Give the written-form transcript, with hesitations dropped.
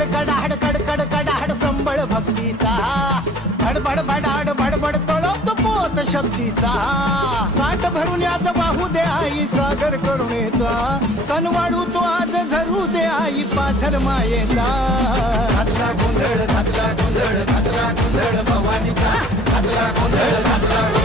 कडकडाहड कडकडाहड संबळ भक्तीचा भडभड भडाड भडभड तळवतो पोत शक्तीचा काट भरून यात वाहू दे आई सागर करुणेचा कनवाळू तो आज धरू दे आई पाथर मायेचा घातला गोंधळ घातला गोंधळ घातला गोंधळ भवानीचा घातला गोंधळ घातला